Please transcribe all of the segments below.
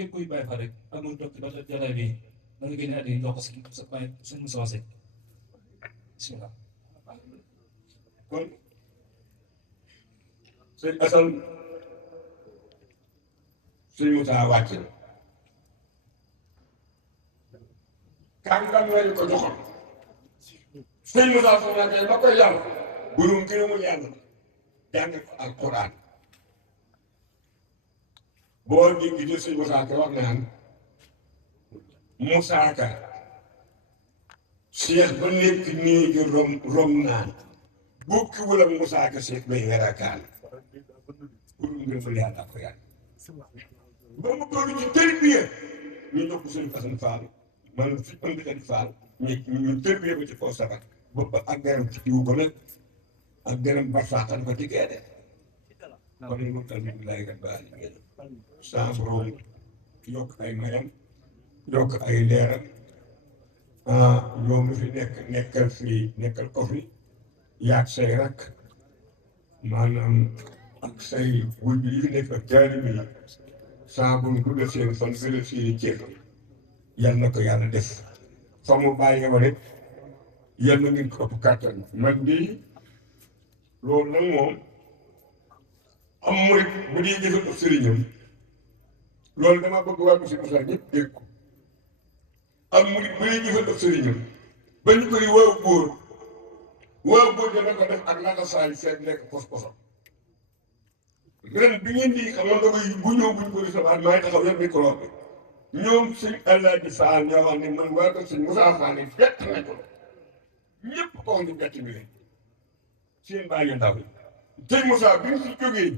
képp kuy bàyyi fa rek amul toog ci ba jataay bi na nga génne addi ndox ko sa bàyyi suñu soosé bismillah. kon sëñ Assane sëñ Moussa wàcc na kàngam lañu ko joxoon sëñ Moussa Soxna kay ba koy yàlla burum gënamu yàlla jàng ko alquran boo dégg di sëñ Moussa Ka wax naan Moussa Ka Cheikh ba nekk nii di rom naan bukki wala Moussa Ka Cheikh bay werakaan burum gënamu yàlla ko yàlla ba mu toll ci tërbiya ñu jox ko sëñ Assane Fall man fi ënd xarit Fall ñu tërbiya ko ci kaw sabat ba ak garam ci diw ko nag ak garam barfaaxan ko ci geede kon ñu alhamdulilahi rabbil alamin sa borom yokk ay mayam yokk ay leeram yow mi fi nekkal ko fi yaag say rak maanaam ak say wujj yi fi nekk ak taalibe yi saa bu ñu guddal seen fan gëlal seeni cër yal na ko yàlla def fa mu bàyyee wa rek yal na ngeen ko ëpp kàttan man di loolu nag moom am murit bu dee jëfal ak sëriñam loolu dama bëgg waa Moussa Moussa ñëpp dégg ko am murit bu dee jëfal ak sëriñam ba ñu koy waaw góor dana ko def ak laxasaay seet nekk pos-posam ren bi ngeen di xam nga koy bu ñëw buñ ko recevoir maay taxaw yor micro bi ñoom sëñ Alaaji Faal ñoo wax ne man waa ko sëñ Moussa Fall ne bett na ko ñëpp ko wax ni bett bi leen seen bàyyi ndaw yi sëñ Moussa bi ñu fi jógee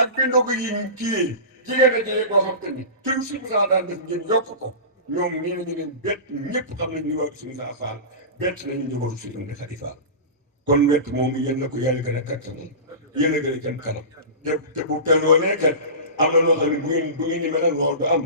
ak bi ndog yi kii jigéen a jëlee koo xam te ni te sëñ Moussa daan def ngeen yokk ko ñoom nii nañu leen bett ñëpp xam nañ ni waa ko sëñ Moussa Fall bett nañu njabootu sëñ Amdi Xadi Fall kon wett moom yéen na ko yàlla gën a kattan yéen a gën a jëm kanam te bu telloo nekkat am na loo xam ne bu ngeen di mel loolu du am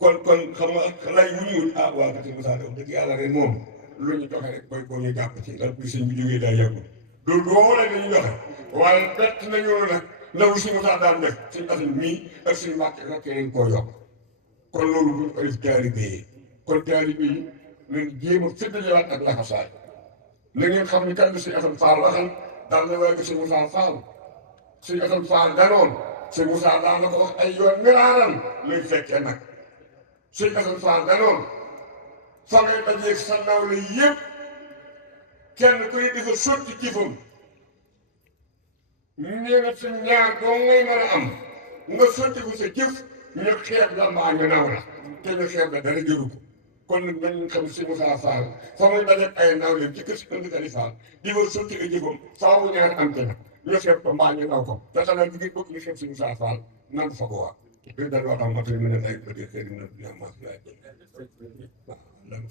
kon xam nga lay wu ñu ah waa Kër Moussa Deme dëgg yàlla rek moom lu ñu joxe rek booy ñu jàpp ci ndax bi sëñ bi jógee daa yàggul loolu du woo rek la ñu joxe waaye bett nañu nag ndaw si Moussa daan def suñu asin mii ak suñu màcc rek leen koo yokk kon loolu bu ñu ko def taalibe yi kon taalibe yi nañ jéem a séddalewaat ak laxasaay na ngeen xam ni kan la si Assane Fall waxal daal na waaye si Moussa Fall si Assane Fall danoon si Moussa daan na ko wax ay yoon miraaran luy fekkee nag si Assane Fall danoon fa ngay dajeeg sa nawle yëpp kenn ku ne dafa sotti jëfam nee na sa ñaar doo ngay mën a am nga sotti ko sa jëf ñu xeeb la mbaa ñu naw la te ñu xeeb la dara jëru ko kon nag nañ xam si Moussa Fall fa muy dajeeg ay nawleem ci kër si Amdi Xadi Fall di fa sotti ay jëfam faaw ñaar am te nag ñu xeeb ko mbaa ñu naw ko te xanaa ñu ngi bëgg ñu xeeb si Moussa Fall nan fa ko waa dégg nga daal wax dëgg yàlla ay peut-être xëy na dina am waaw lan